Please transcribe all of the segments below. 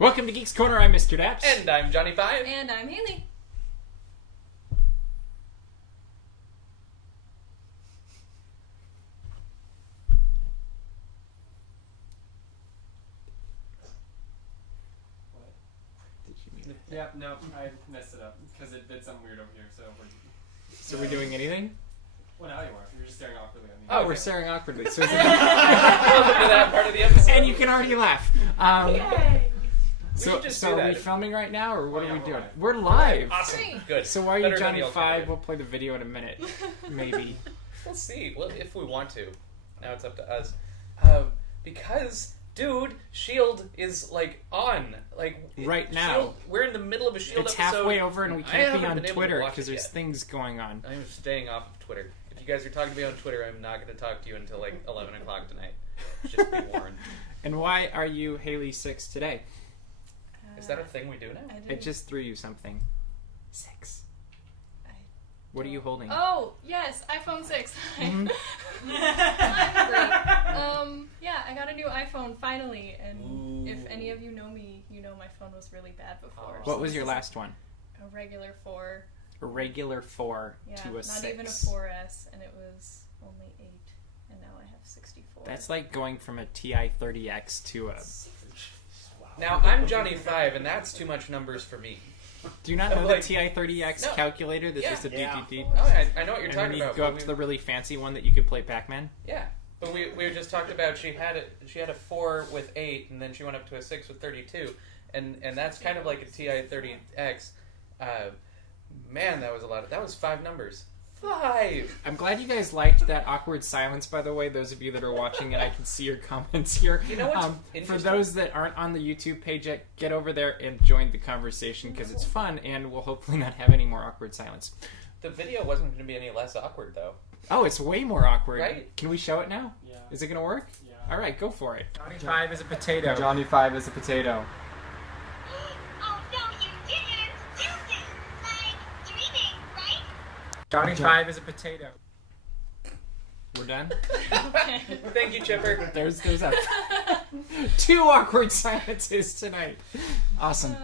Welcome to Geeks Corner, I'm Mr. DAPs. And I'm Johnny 5. And I'm Haley. What? Did you mean it? Yeah, no, I messed it up because it did something weird over here. So we're doing anything? Well, now you are. You're just staring awkwardly at me. Oh, we're staring awkwardly. So Welcome to that part of the episode. and you can already laugh. Yay! should just So do are we that. filming right now, or what Oh, are we yeah, doing? we're We're live. Awesome. Great. Good. So why are you Better than Johnny the 5? alternative. We'll play the video in a minute, maybe. We'll see. Well, if we want to. Now it's up to us. Because, dude, Shield is like on. Like Right now. Shield, we're in the middle of a Shield It's episode. halfway over, and we I can't be haven't on been able to Twitter watch because it there's yet. things going on. I'm staying off of Twitter. If you guys are talking to me on Twitter, I'm not going to talk to you until like 11 o'clock tonight. Just be warned. And why are you Haley 6 today? Is that a thing we do now? I I just threw you something. 6. I What are you holding? Oh, yes, iPhone 6. Mhm. I'm great. Yeah, I got a new iPhone finally, and if Ooh. any of you know me, you know my phone was really bad before. Oh. so What was this your is last one? A regular 4. A regular 4 Yeah, to a not 6. even a 4S, and it was only 8, and now I have 64. That's like going from a TI-30X to a... Now, I'm Johnny 5, and that's too much numbers for me. Do you not know Like- the TI-30X No. calculator that's Yeah. just a Yeah. DTT? Oh, I know what you're And talking then you about. go but up to the really fancy one that you could play Pac-Man? Yeah, but we just talked about she had a 4 with 8, and then she went up to a 6 with 32, and that's kind of like a TI-30X. Man, that was a lot. That was 5 numbers. 5. I'm glad you guys liked that awkward silence, by the way, those of you that are watching, and I can see your comments here. You know what's For interesting? those that aren't on the YouTube page yet, get over there and join the conversation because it's fun, and we'll hopefully not have any more awkward silence. The video wasn't going to be any less awkward, though. Oh, it's way more awkward. Right? Can we show it now? Yeah. Is it going to work? Yeah. All right, go for it. Johnny 5 is a potato. Johnny 5 is a potato. Oh no, you didn't! You did! Like, dreaming, right? Johnny 5 is a potato. We're done? Thank you, Chipper. There's a 2 awkward silences tonight. Awesome.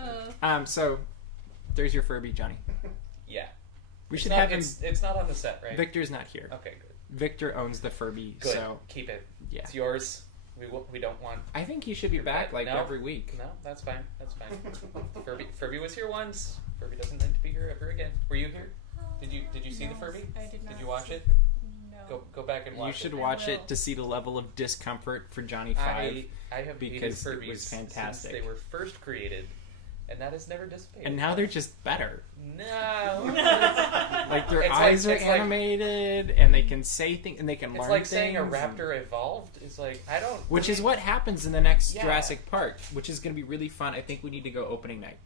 So there's your Furby, Johnny. Yeah. We It's should not- have him. It's not on the set, right? Victor's not here. Okay, good. Victor owns the Furby, Good. so Keep it. yeah. It's yours. We don't want. I think he should be back like No. every week. No, that's fine. That's fine. Furby was here once. Furby doesn't need to be here ever again. Were you here? Did you see the No, Furby? I did not. Did you watch see- it? No. Go back and watch You should it. watch will. it to see the level of discomfort for Johnny 5. I have because hated it Furbies was fantastic. since they were first created, and that has never dissipated. And now they're just better. No. Like their It's eyes like- are it's like- animated, and they can say things, and they can It's learn like things. saying a and- raptor evolved. It's like I don't. Which is what happens in the next Yeah. Jurassic Park, which is going to be really fun. I think we need to go opening night,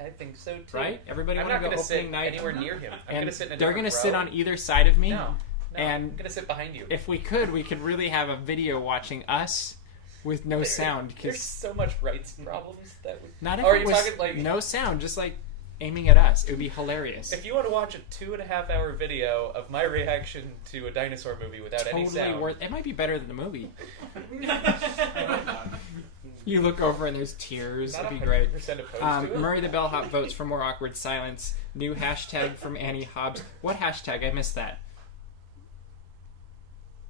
I think so too. right? Everybody I'm want not to go going to sit opening night? anywhere near him. I'm and going to sit in a they're going to sit on either side of me. No, and I'm going to sit behind you. If we could really have a video watching us with no sound, There's because so much rights problems that we. not if Or are it you was talking, like- no sound, just like aiming at us. It would be hilarious. If you want to watch a 2.5-hour video of my reaction to a dinosaur movie without any Totally sound, worth. It might be better than the movie. You look over and there's tears. not It'd be great. 100% opposed to it. Murray the Bellhop votes for more awkward silence. New hashtag from Annie Hobbs. What hashtag? I missed that.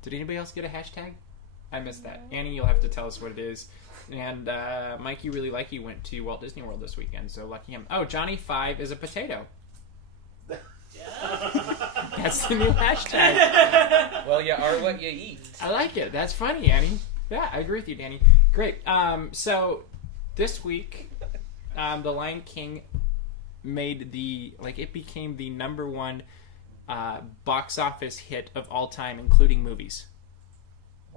Did anybody else get a hashtag? I missed that. Annie, you'll have to tell us what it is. And Mike, you really like you went to Walt Disney World this weekend, so lucky him. Oh, Johnny 5 is a potato. That's the new hashtag. Well, you are what you eat. I like it. That's funny, Annie. Yeah, I agree with you, Danny. Great. So this week, The Lion King made it became the #1 box office hit of all time, including movies.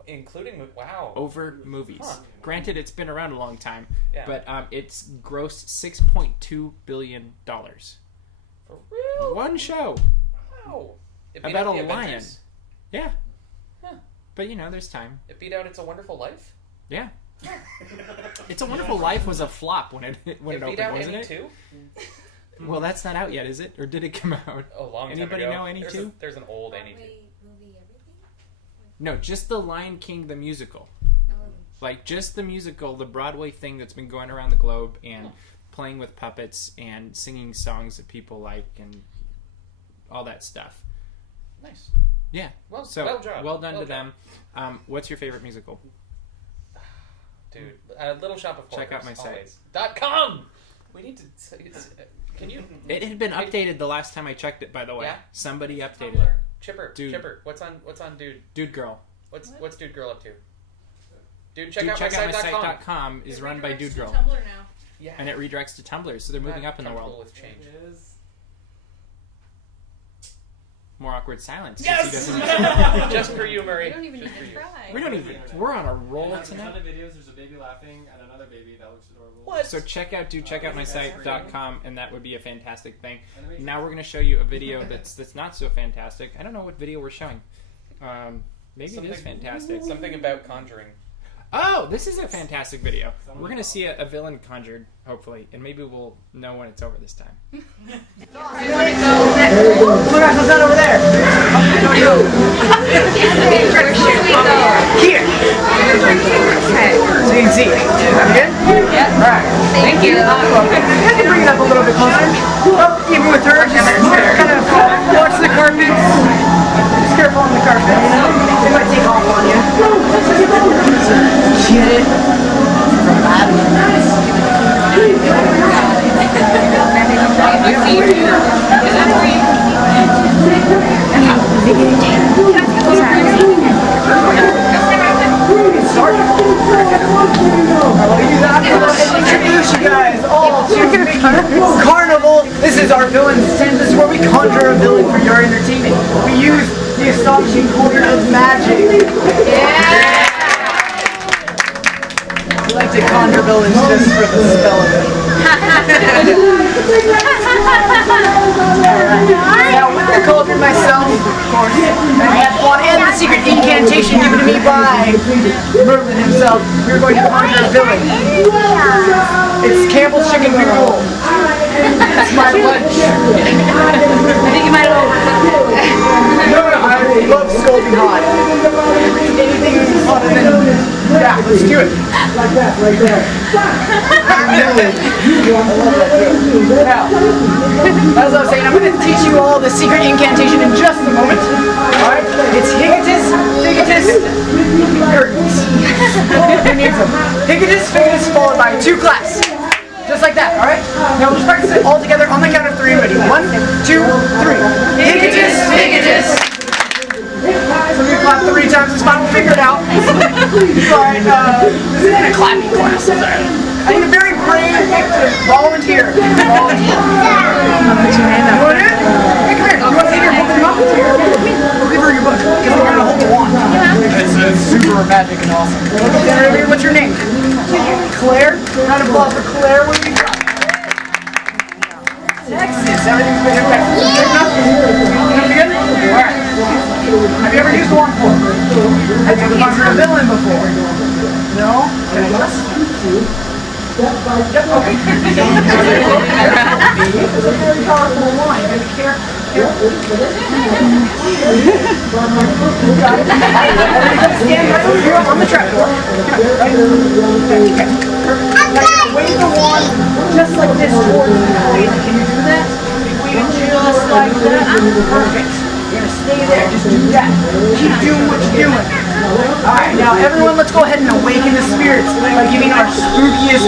Including, wow. Over movies. Huh. Granted, it's been around a long time, Yeah. but it's grossed $6.2 billion. For real? One show. Wow. It About out a the lion. Avengers. Yeah. Huh. But, there's time. It beat out It's a Wonderful Life? Yeah. It's a Wonderful Life was a flop when it It opened, beat out wasn't Annie it? too? Well, that's not out yet, is it? Or did it come out? A long time Anybody ago. know Annie there's 2? There's an old Annie 2. Movie, everything? No, just The Lion King the musical. Oh. like just the musical, the Broadway thing that's been going around the globe and playing with puppets and singing songs that people like and all that stuff. Nice. Yeah. Well done to them. What's your favorite musical? Dude, Little Shop of Horrors. Check out my site. .com. We need to. Can you? It had been updated the last time I checked it. By the way, Yeah? somebody updated it. Chipper. Dude. Chipper. What's on Dude? Dude Girl. What's Dude Girl up to? Dude, Check out my site.com. site.com is run by Dude Girl, Tumblr now. Yeah. and it redirects to Tumblr. So they're moving up in the world. With change. It is. More awkward silence. Yes! He doesn't- Just for you, Murray. We don't even Just need for to you. try. we don't even. We're on a roll There's tonight. other videos. There's a baby laughing and another baby that looks adorable. What? So check out my site.com, and that would be a fantastic thing. Animation. Now we're going to show you a video that's not so fantastic. I don't know what video we're showing. Maybe it is fantastic. Something about conjuring. Oh, this is a fantastic video. We're going to see a villain conjured, hopefully, and maybe we'll know when it's over this time. Look at what's that over there. Here. Okay. So you can see. Okay? Yeah. All right. Thank you. I can bring it up a little bit closer. Oh, even with her, just kind of watch the carpets. Just careful on the carpet. They might take off on you. Get it? Introduce you guys all to Carnival. This is our villain's tent. This is where we conjure a villain for your entertainment. We use the astonishing cauldron of magic. Yeah! We like to conjure villains just for the spell of it. Now with the cauldron myself, of course, I have one and the secret incantation given to me by Merlin himself. We're going to conjure a villain. It's Campbell's chicken noodle. It's my lunch. I think you might have overcooked it. No, I love scalding hot. Anything hotter than... Yeah, let's do it. Like that, right there. Now, as I was saying, I'm going to teach you all the secret incantation in just a moment. Alright? It's Higatus, Figatus, Curtains. Who needs them? Higatus, Figatus, followed by 2 claps. Just like that, alright? Now let's practice it all together on the count of 3. Ready? 1, 2, 3. Higatus, Figatus. So we clap 3 times, it's fine, we'll figure it out. Alright, this isn't a clapping class. I need a very brave to volunteer. Put your hand up. You want it? Hey, come here. You want to leave your book in the mouth? We'll give her your book, because we're going to hold the wand. It's super magic and awesome. What's your name? Claire. Round of applause for Claire. What do you got? Texas. Everything's been perfect. Good enough? Good? Alright. Have you ever used one before? Have you ever conjured a villain before? No? Can I just? Yep, okay. This is a very powerful line. Be careful. Got it. Stand right over here on the trapdoor. Right? Okay. Now you're going to wave the wand just like this towards the blade. Can you do that? Wave it just like that. Perfect. You're going to stay there. Just do that. Keep doing what you're doing. Alright, now everyone, let's go ahead and awaken the spirits by giving our spookiest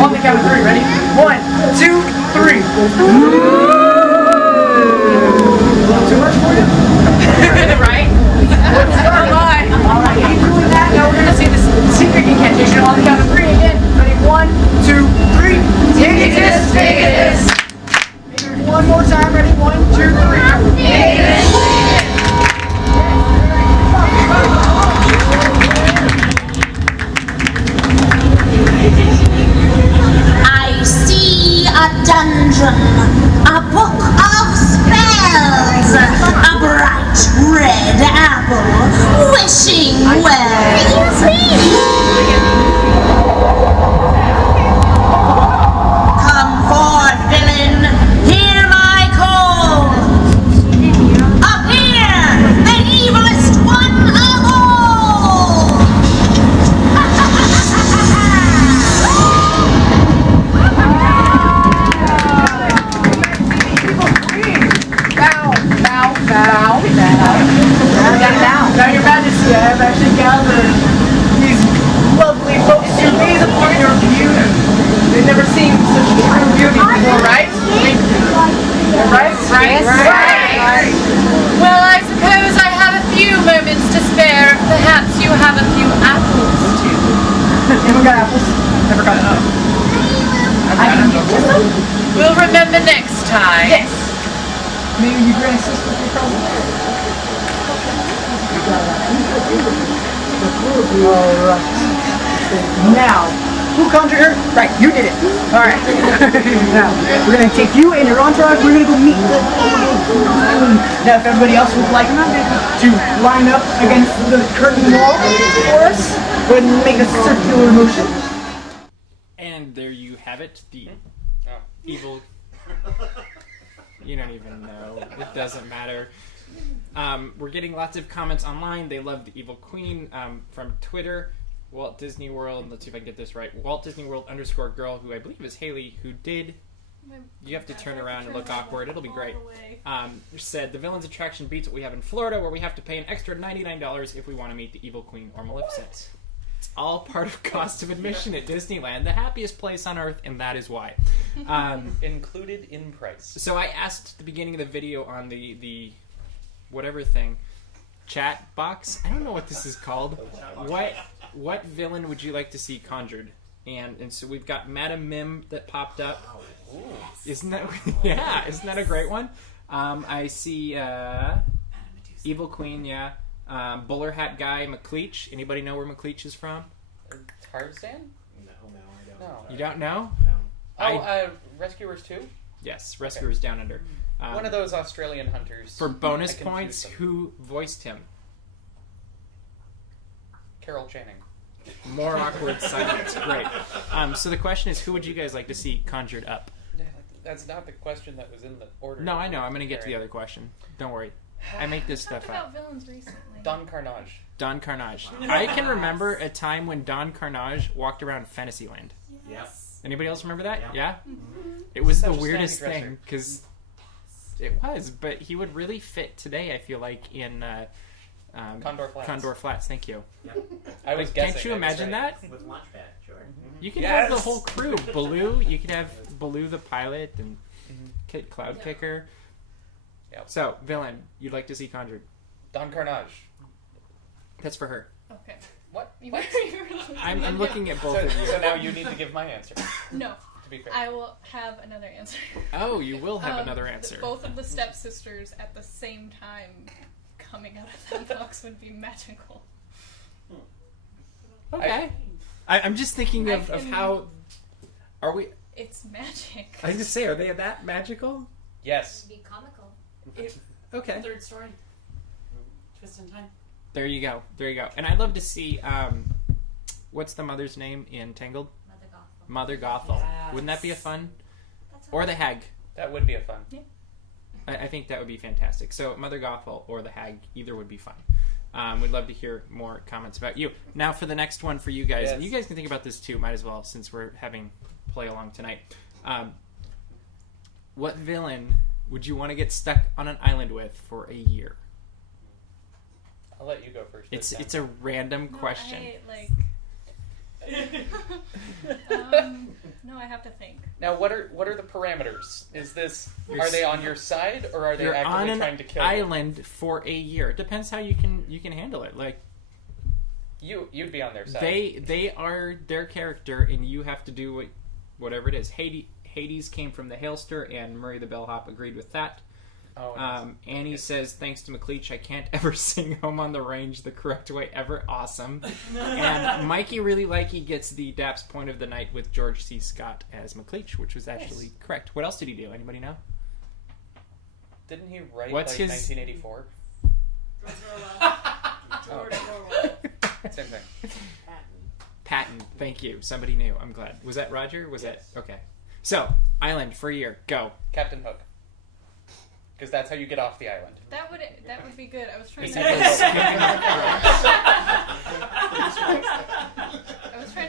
on the count of 3. Ready? 1, 2, 3. Too much for you? Right? Let's start. Alright, keep doing that. Now we're going to say the secret incantation on the count of 3 again. Ready? 1, 2, 3. Higatus, Figatus. Maybe one more time. Ready? 1, 2, 3. Higatus, Figatus. I see a dungeon, a book of spells, a bright red apple, wishing well. Come forth, villain, hear my call. Appear, the evilest one of all. you've never seen such true beauty before, right? Right. Well, I suppose I have a few moments to spare. Perhaps you have a few apples too. Never got apples. Never got enough. We'll remember next time. Yes. Maybe you grant us with your present. Alright. Now, who conjured her? Right, you did it. Alright. Now, we're going to take you and your entourage, we're going to go meet the queen. Now, if everybody else would like to line up against the curtain wall for us, go ahead and make a circular motion. And there you have it, the evil... You don't even know. It doesn't matter. We're getting lots of comments online. They love the evil queen from Twitter. Walt Disney World. Let's see if I can get this right. Walt Disney World _girl, who I believe is Haley, who did. You have to turn around and look awkward. It'll be great. Said the villain's attraction beats what we have in Florida, where we have to pay an extra $99 if we want to meet the evil queen or Maleficent. It's all part of cost of admission at Disneyland, the happiest place on earth, and that is why. Included in price. So I asked at the beginning of the video on the whatever thing, chat box. I don't know what this is called. What villain would you like to see conjured? And so we've got Madame Mim that popped up. Isn't that isn't that a great one? I see Evil Queen, Bowler Hat Guy, McLeach. Anybody know where McLeach is from? Tarzan? No, I don't. No. You don't know? Oh, Rescuers 2? Yes, Rescuers Down Under. One of those Australian hunters. For bonus I confused points, them. who voiced him? Carol Channing. More awkward silence. Great. So the question is, who would you guys like to see conjured up? That's not the question that was in the order. No, I know. I'm going to get to the other question. Don't worry. I make this stuff talked up. about villains recently. Don Carnage. Don Carnage. I can remember a time when Don Carnage walked around Fantasyland. Yep. Anybody else remember that? Yeah. It was Such the a weirdest standing thing because it was, but he would really fit today. I feel like in Condor Flats. Condor Flats. Thank you. I was Like, guessing. can't you imagine that? With Launchpad, sure. You could have the whole crew. Baloo. You could have Baloo the pilot and Kit Cloud Kicker. Yep. So villain, you'd like to see conjured? Don Carnage. That's for her. Okay. What? You What? I'm looking at both of you. So now you need to give my answer. No. To be fair. I will have another answer. Oh, you will have another answer. Both of the stepsisters at the same time coming out of that box would be magical. Okay. I'm just thinking of how. Are we? It's magic. I was just say, are they that magical? Yes. Be comical. Okay. Third story. Twist in time. There you go. There you go. And I'd love to see. What's the mother's name in Tangled? Mother Gothel. Yes. Wouldn't that be a fun? Or the Hag. That would be a fun. Yeah. I think that would be fantastic. So Mother Gothel or the Hag, either would be fun. We'd love to hear more comments about you. Now for the next one for you guys, Yes. and you guys can think about this too, might as well, since we're having play along tonight. What villain would you want to get stuck on an island with for a year? I'll let you go first. It's a random question. No, I have to think. Now, what are the parameters? Is this are they on your side or are they You're actively on trying an to kill you? island for a year. It depends how you can handle it. Like You'd be on their side. they are their character, and you have to do whatever it is. Hades came from the Hailster, and Murray the Bellhop agreed with that. Oh, nice. Annie says, thanks to McLeach, I can't ever sing Home on the Range the correct way ever. Awesome. And Mikey Really Likey gets the DAPs point of the night with George C. Scott as McLeach, which was actually correct. What else did he do? Anybody know? Didn't he write What's his- 1984? Same thing. Patton. Thank you. Somebody knew. I'm glad. Was that Roger? Was that... Okay. So, island for a year. Go. Captain Hook. Because that's how you get off the island. That would be good. I was trying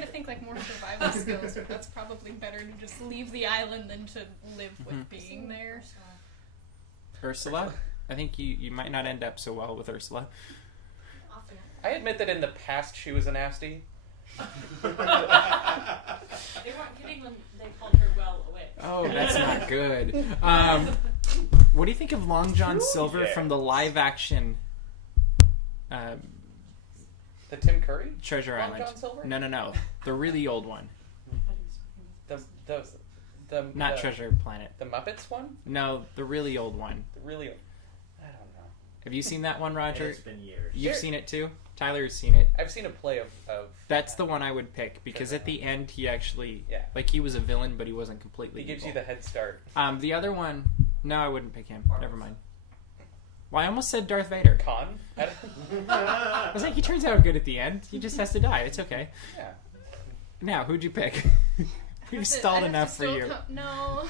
to think like more survival skills, but that's probably better to just leave the island than to live with being there. Ursula? I think you might not end up so well with Ursula. I admit that in the past she was a nasty. They weren't kidding when they called her well away. Oh, that's not good. What do you think of Long John Silver from the live-action The Tim Curry? Treasure Long Island? John Silver? No. The really old one. Not the Treasure Planet. The Muppets one? No, the really old one. The really, I don't know. Have you seen that one, Roger? It's been years. You've Sure. seen it too? Tyler's seen it. I've seen a play of That's the one I would pick because at the end he actually, Yeah. like he was a villain, but he wasn't completely. he gives evil. you the head start. The other one, no, I wouldn't pick him. Never mind. Well, I almost said Darth Vader. Con? I was like, he turns out good at the end. He just has to die. It's okay. Yeah. Now, who'd you pick? We've I stalled have to enough for still you. No.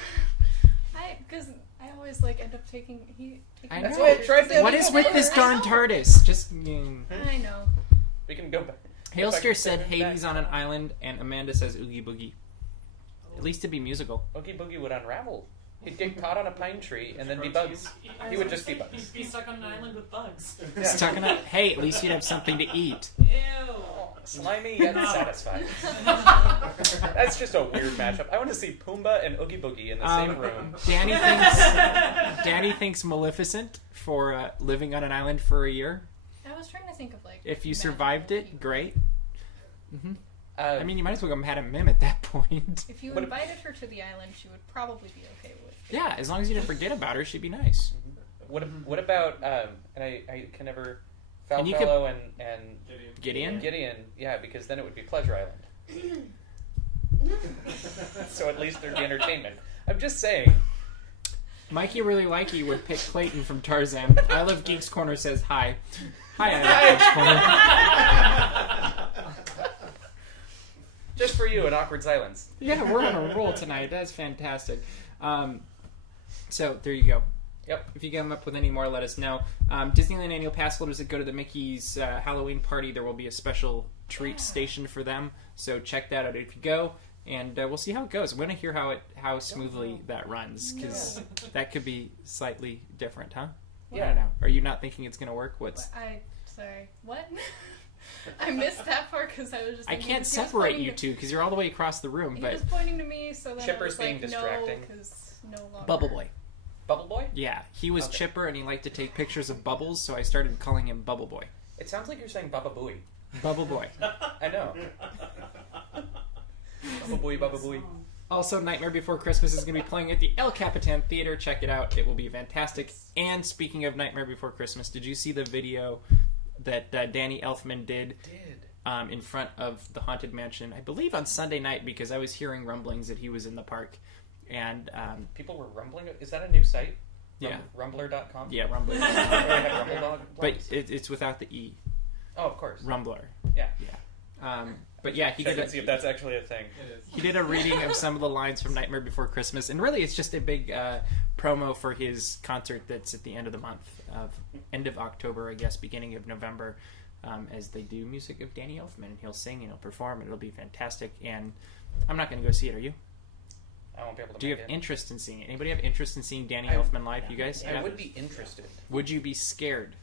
Because I always like end up taking. I That's know. why I tried to. What is with this darn TARDIS? Just. I know. We can go back. Hailster said Hades on an island, and Amanda says Oogie Boogie. At least to be musical. Oogie Boogie would unravel. He'd get caught on a pine tree and then be bugs. He would just be bugs. He'd be stuck on an island with bugs. Stuck in a. Hey, at least you'd have something to eat. Ew. Slimy yet satisfied. That's just a weird matchup. I want to see Pumbaa and Oogie Boogie in the same room. Danny thinks Maleficent for living on an island for a year. I was trying to think of like. If you magical survived it, people. great. Mm-hmm. I I mean, you might as well go had a mim at that point. If you What- invited her to the island, she would probably be okay with. Yeah, as long as you didn't forget about her, she'd be nice. what about and I can never And you could- Foulfellow and Gideon? Gideon, yeah, because then it would be Pleasure Island. So at least there'd be entertainment. I'm just saying. Mikey Really Likey would pick Clayton from Tarzan. I Love Geeks Corner says hi. Hi, I Love Geeks Corner. Just for you, an awkward silence. Yeah, we're on a roll tonight. That's fantastic. So, there you go. Yep. If you come up with any more, let us know. Disneyland annual pass holders that go to the Mickey's Halloween party, there will be a special treat station for them. So check that out if you go, and we'll see how it goes. We want to hear how smoothly that runs, because that could be slightly different, huh? I Yeah. don't know. Are you not thinking it's going to work? Sorry. What? I missed that part because I was just. I thinking, can't 'cause he was separate pointing you to- two because you're all the way across the room. He But was pointing to me, so then I Chipper's was being like, distracting. No, because no longer. Bubble Boy. Bubble Boy? Yeah, he was Okay. chipper and he liked to take pictures of bubbles, so I started calling him Bubble Boy. It sounds like you're saying Baba Booey. Bubble Boy. I know. Baba Booey, Baba Booey. Also, Nightmare Before Christmas is going to be playing at the El Capitan Theatre. Check it out. It will be fantastic. And speaking of Nightmare Before Christmas, did you see the video that Danny Elfman did in front of the Haunted Mansion, I believe on Sunday night, because I was hearing rumblings that he was in the park. And People were rumbling. Is that a new site? Yeah. Rumbler.com? Yeah, rumbling. Or they have Rumble Dog But blogs? it's without the E. Oh, of course. Rumbler. Yeah. But yeah, he Check did and see if that's actually a thing. It is. He did a reading of some of the lines from Nightmare Before Christmas, and really it's just a big promo for his concert that's at the end of the month, end of October, I guess, beginning of November, as they do music of Danny Elfman, and he'll sing and he'll perform, and it'll be fantastic, and I'm not going to go see it, are you? I won't be able to Do you make have it. interest in seeing it? Anybody have interest in seeing Danny I- Elfman live, you guys? I Yeah. would be interested. Would you be scared?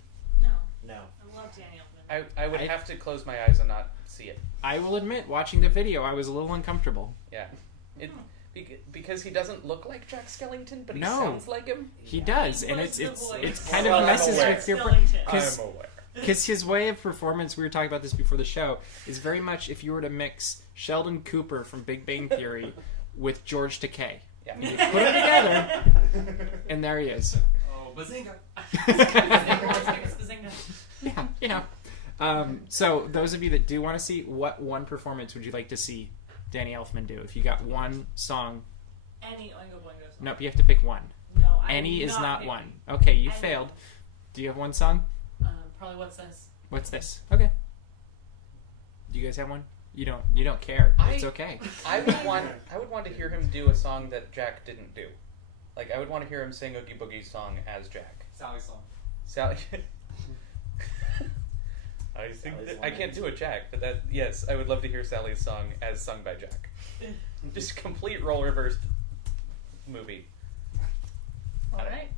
No. No. I love Danny Elfman. I would I- have to close my eyes and not see it. I will admit, watching the video, I was a little uncomfortable. Yeah. Because he doesn't look like Jack Skellington, but he No. sounds like him. He does, and Was it's the voice. it's kind Well, of I'm messes aware. with your... Skellington. 'cause- I'm aware. Because his way of performance, we were talking about this before the show, is very much if you were to mix Sheldon Cooper from Big Bang Theory with George Takei. Yeah. You put them together, and there he is. Oh, bazinga! Yeah, you know. So those of you that do want to see, what one performance would you like to see Danny Elfman do? If you got one song, Any Oingo Boingo song. nope, you have to pick one. No, I Any is not picking. one. Okay, you I failed. know. Do you have one song? Probably What's This? What's this? Okay. Do you guys have one? You don't care. It's okay. I would want to hear him do a song that Jack didn't do. Like, I would want to hear him sing Oogie Boogie's song as Jack. Sally's song. Sally. I think Sally's I can't do a Jack, but yes, I would love to hear Sally's song as sung by Jack. Just complete role reversed movie. All right.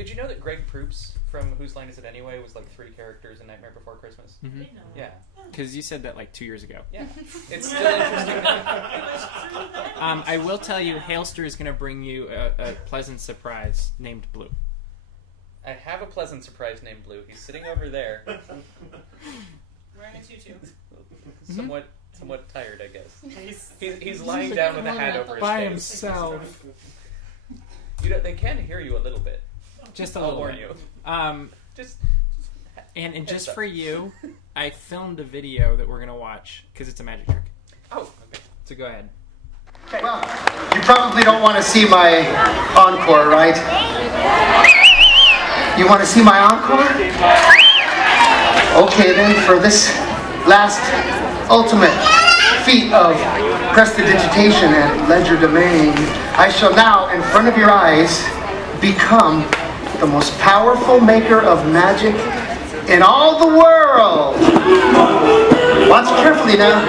Did you know that Greg Proops from Whose Line Is It Anyway was like 3 characters in Nightmare Before Christmas? I didn't know. Yeah. Because you said that like 2 years ago. Yeah. It's still interesting. It was true then. I will tell you, Hailster is going to bring you a pleasant surprise named Blue. I have a pleasant surprise named Blue. He's sitting over there, Wearing a tutu. somewhat tired, I guess. He's He's lying down with a hat over his By face. himself. They can hear you a little bit. Just a I'll little warn bit. you. Just And heads just up. for you, I filmed a video that we're going to watch because it's a magic trick. Oh, okay. So go ahead. Well, you probably don't want to see my encore, right? You want to see my encore? Okay then, for this last ultimate feat of prestidigitation and legerdemain, I shall now, in front of your eyes, become the most powerful maker of magic in all the world. Watch carefully now.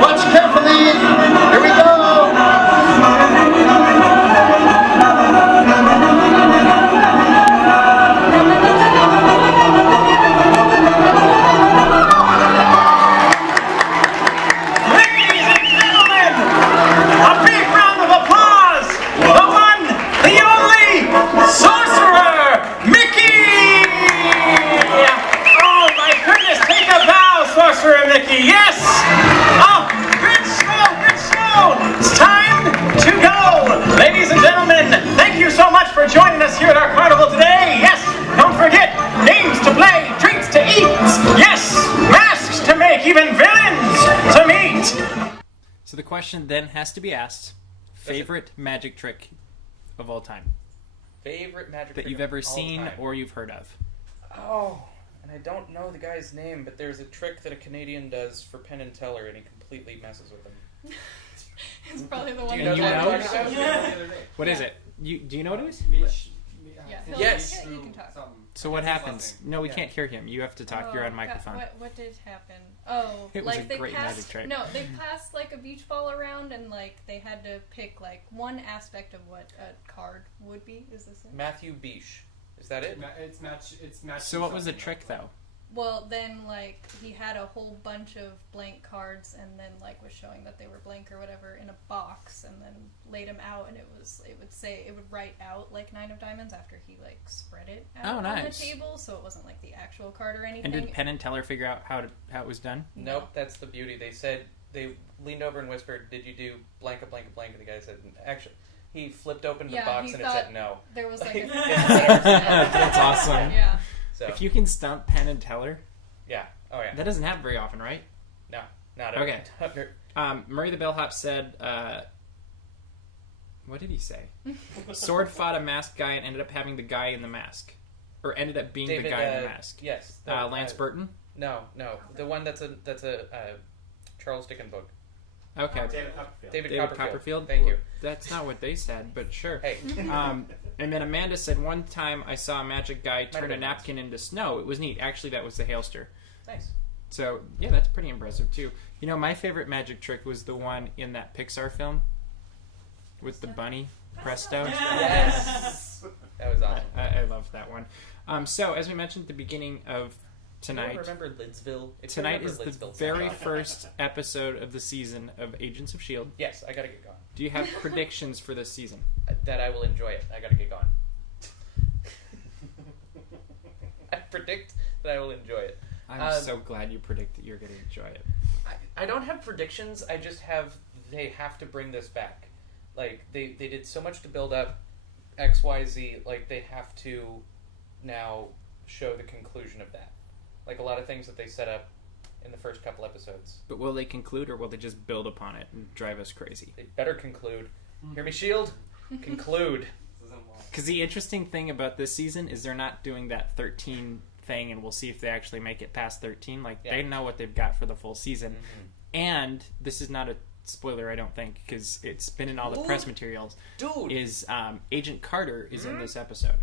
Watch carefully. Here we go. Ladies and gentlemen, a big round of applause. The one, the only sorcerer, Mickey. Oh my goodness, take a bow, sorcerer Mickey. Yes. Oh, good show. It's time to go. Ladies and gentlemen, thank you so much for joining us here at our carnival today. Yes, don't forget, games to play, treats to eat. Yes, masks to make, even villains to meet. So the question then has to be asked, favorite magic trick of all time Favorite magic that trick you've of ever all seen time. or you've heard of? Oh, and I don't know the guy's name, but there's a trick that a Canadian does for Penn and Teller, and he completely messes with them. It's probably the Do one you know that what I'm know? talking about? What is it? Do you know what it is? Yeah. Yes. You can talk. So what happens? No, we Yeah. can't hear him. You have to talk. You're on microphone. What did happen? Oh, It was like a they great passed. magic trick. No, they passed like a beach ball around, and like they had to pick like one aspect of what a card would be. Is this it? Matthew Biche. Is that it? It's match. So what was the trick though? Well, then like he had a whole bunch of blank cards, and then like was showing that they were blank or whatever in a box, and then laid them out, and it would write out like 9 of diamonds after he like spread it out on the nice. table, so it wasn't like the actual card or anything. And did Penn and Teller figure out how it was done? Nope, that's the beauty. They said, they leaned over and whispered, "Did you do blank, a blank, a blank?" And the guy said, "Actually," he flipped open the Yeah, box he and it thought said no. There was like Like, a That's awesome. yeah. So, If you can stump Penn and Teller, yeah. Oh, yeah. that doesn't happen very often, right? No, not Okay. ever. Murray the Bellhop said, what did he say? Sword fought a masked guy and ended up having the guy in the mask. Or ended up being David, the guy in the mask. Yes. Lance Burton? No. The one that's a Charles Dickens book. Okay. David David Copperfield. Copperfield? Thank you. That's not what they said, but sure. Hey. And then Amanda said, one time I saw a magic guy have turn a been napkin into snow. It was neat. Actually, that was the hailster. Nice. So, yeah, that's pretty impressive, too. You know, my favorite magic trick was the one in that Pixar film with the bunny, Presto. Yes. That was awesome. I loved that one. So, as we mentioned at the beginning of tonight, Do you remember Lidsville? If you tonight remember is the Lidsville, very sound off. first episode of the season of Agents of S.H.I.E.L.D. Yes, I gotta get going. Do you have predictions for this season? That I will enjoy it. I gotta get going. I predict that I will enjoy it. I'm so glad you predict that you're going to enjoy it. I don't have predictions. I just have they have to bring this back. Like they did so much to build up XYZ. Like they have to now show the conclusion of that. Like a lot of things that they set up in the first couple episodes. But will they conclude, or will they just build upon it and drive us crazy? They better conclude. Hear me, Shield? Conclude. Because the interesting thing about this season is they're not doing that 13 thing, and we'll see if they actually make it past 13. Like, they know what they've got for the full season. And this is not a spoiler, I don't think, because it's been in all the press materials. Dude! Is Agent Carter is in this episode.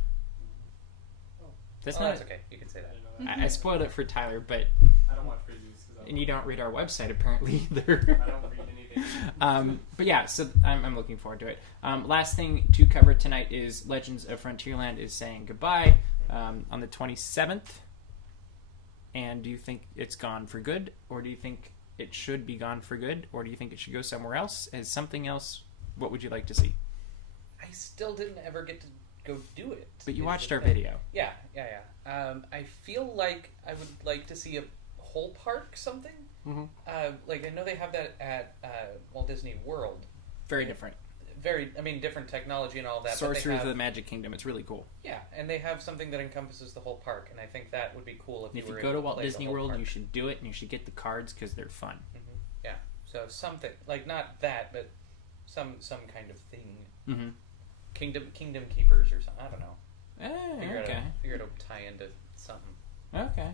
That's that's okay. You can say that. I spoiled it for Tyler, but... I don't watch previews. And you don't read our website, apparently, either. I don't read anything. But yeah, so I'm looking forward to it. Last thing to cover tonight is Legends of Frontierland is saying goodbye on the 27th. And do you think it's gone for good? Or do you think it should be gone for good? Or do you think it should go somewhere else? As something else, what would you like to see? I still didn't ever get to go do it. But you watched our video. Yeah. I feel like I would like to see a whole park something. Like, I know they have that at Walt Disney World. Very different. Different technology and all that. Sorcerers of the Magic Kingdom. It's really cool. Yeah, and they have something that encompasses the whole park, and I think that would be cool if you go to Walt Disney World, you should do it, and you should get the cards because they're fun. Yeah, so something like not that, but some kind of thing. Kingdom Keepers or something. I don't know. Figure out to tie into something. Okay.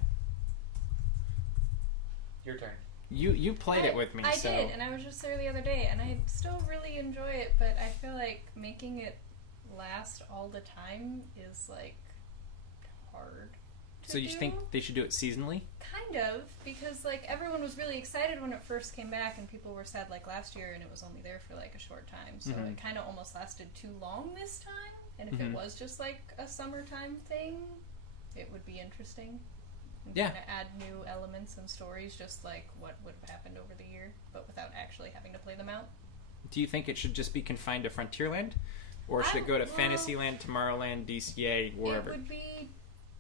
Your turn. You played it with me. I did, and I was just there the other day, and I still really enjoy it, but I feel like making it last all the time is, like, hard to So you do. think they should do it seasonally? Kind of, because, like, everyone was really excited when it first came back, and people were sad, like, last year, and it was only there for, like, a short time, so it kind of almost lasted too long this time, and if it was just, like, a summertime thing, it would be interesting. And kind of add new elements and stories, just like what would have happened over the year, but without actually having to play them out. Do you think it should just be confined to Frontierland? Or should it go to Fantasyland, Tomorrowland, DCA, wherever? It would be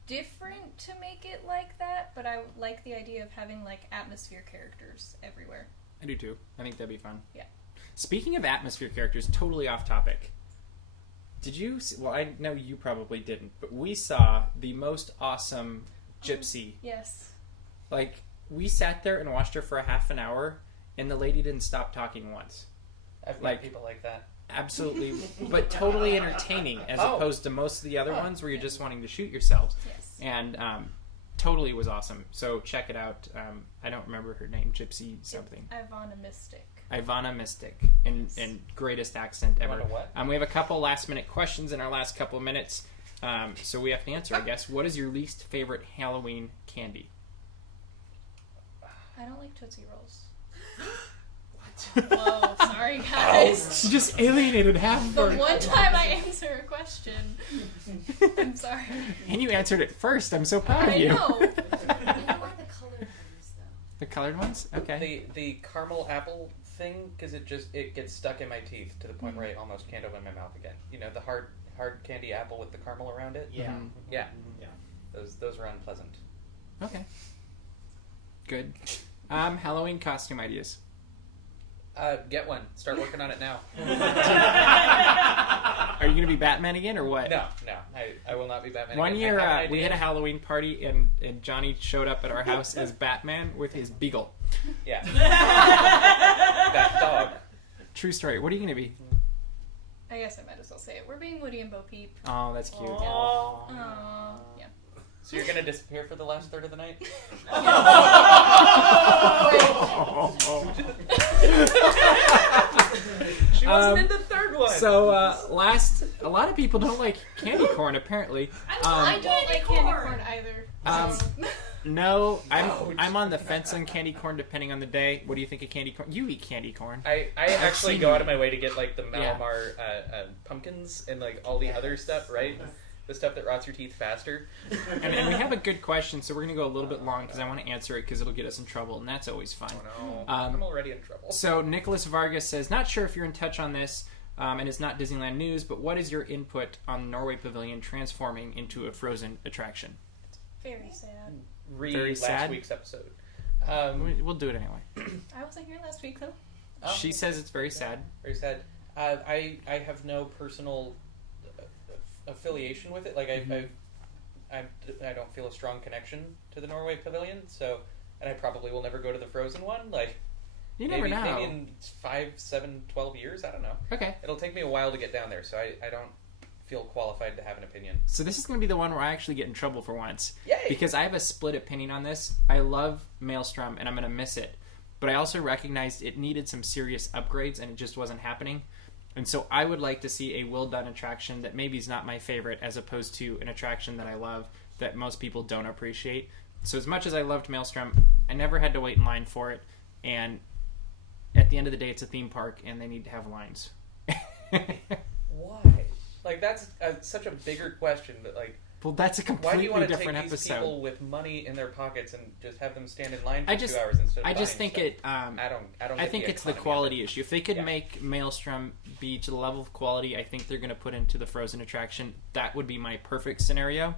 different to make it like that, but I like the idea of having, like, atmosphere characters everywhere. I do too. I think that'd be fun. Yeah. Speaking of atmosphere characters, totally off topic. Did you see, well, I know you probably didn't, but we saw the most awesome gypsy. Yes. Like, we sat there and watched her for a half an hour, and the lady didn't stop talking once. I've met people like that. Absolutely, but totally entertaining, as opposed to most of the other ones where you're just wanting to shoot yourselves. Yes. And totally was awesome. So check it out. I don't remember her name, Gypsy something. Ivana Mystic, and greatest accent ever. What? We have a couple last minute questions in our last couple of minutes. So we have to answer, I guess. What is your least favorite Halloween candy? I don't like Tootsie Rolls. What? Whoa, sorry guys. You just alienated half The of one time I answer a question. I'm sorry. And you answered it first. I'm so proud of you. I know. You know what the colored ones, though? The colored ones? Okay. The caramel apple thing, because it gets stuck in my teeth to the point where I almost can't open my mouth again. You know, the hard candy apple with the caramel around it? Yeah. Yeah. Those are unpleasant. Okay. Good. Halloween costume ideas. Get one. Start working on it now. Are you going to be Batman again, or what? No. I will not be Batman One again. year, we had a Halloween party, and Johnny showed up at our house as Batman with his beagle. Yeah. That dog. True story. What are you going to be? I guess I might as well say it. We're being Woody and Bo Peep. Oh, that's cute. Aww. Yeah. So you're going to disappear for the last third of the night? She wasn't in the third one. So, a lot of people don't like candy corn, apparently. I don't like candy corn either. No, I'm on the fence on candy corn depending on the day. What do you think of candy corn? You eat candy corn. I actually go out of my way to get like the Malamar pumpkins and like all the other stuff, right? The stuff that rots your teeth faster. And we have a good question, so we're going to go a little bit long because I want to answer it because it'll get us in trouble, and that's always fun. Oh, no. I'm already in trouble. So Nicholas Vargas says, not sure if you're in touch on this, and it's not Disneyland news, but what is your input on Norway Pavilion transforming into a Frozen attraction? Very sad. Very last sad? week's episode. We'll do it anyway. I wasn't here last week, though. She says it's very sad. Very sad. I have no personal affiliation with it. Like I don't feel a strong connection to the Norway Pavilion. So, and I probably will never go to the Frozen one. Like you never know. Maybe in 5, 7, 12 years. I don't know. Okay. It'll take me a while to get down there, so I don't feel qualified to have an opinion. So this is going to be the one where I actually get in trouble for once. Yay! Because I have a split opinion on this. I love Maelstrom, and I'm going to miss it. But I also recognized it needed some serious upgrades, and it just wasn't happening. And so I would like to see a well-done attraction that maybe is not my favorite, as opposed to an attraction that I love that most people don't appreciate. So as much as I loved Maelstrom, I never had to wait in line for it. And at the end of the day, it's a theme park, and they need to have lines. Why? Like, that's such a bigger question. That, like, well, that's a why do completely you want to different take these episode. people with money in their pockets and just have them stand in line for I just 2 hours instead of I just buying think stuff? it. I don't. I think it's the quality issue. If they could Yeah. make Maelstrom be to the level of quality I think they're going to put into the Frozen attraction, that would be my perfect scenario.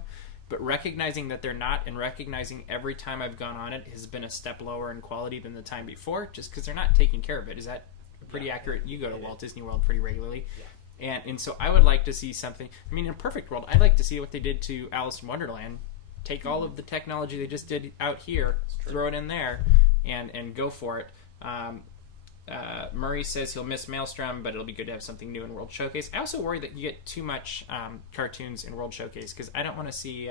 But recognizing that they're not, and recognizing every time I've gone on it has been a step lower in quality than the time before, just because they're not taking care of it. Is that pretty accurate? You go to Walt Disney World pretty regularly. Yeah. And so I would like to see something. I mean, in a perfect world, I'd like to see what they did to Alice in Wonderland. Take all of the technology they just did out here, throw it in there, and go for it. Murray says he'll miss Maelstrom, but it'll be good to have something new in World Showcase. I also worry that you get too much cartoons in World Showcase, because I don't want to see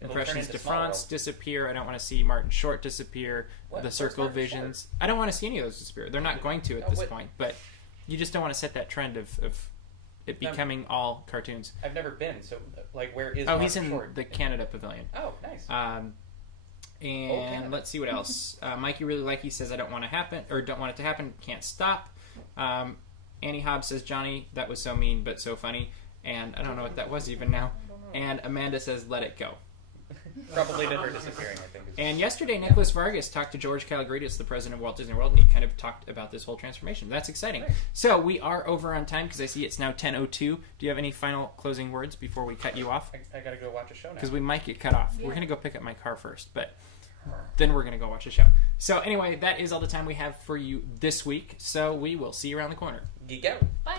Impressions into de Small France World. disappear. I don't want to see Martin Short disappear. What? The What's Circle Martin Visions. I don't want to see any of those disappear. They're not going to at this point, but you just don't want to set that trend of it becoming all cartoons. I've never been, so like, where is? Oh, Martin he's in Short? the Canada Pavilion. Oh, nice. And let's see what else. Mikey really like. He says I don't want it to happen. Can't stop. Annie Hobbs says Johnny, that was so mean but so funny. And I don't know what that was even now. And Amanda says let it go. Probably did her disappearing, I think. And yesterday, Nicholas Vargas talked to George Kalogridis, the president of Walt Disney World, and he kind of talked about this whole transformation. That's exciting. Nice. So we are over on time because I see it's now 10:02. Do you have any final closing words before we cut you off? I gotta go watch a show now. Because we might get cut off. Yeah. We're going to go pick up my car first, but then we're going to go watch a show. So anyway, that is all the time we have for you this week. So we will see you around the corner. Geek out. Bye.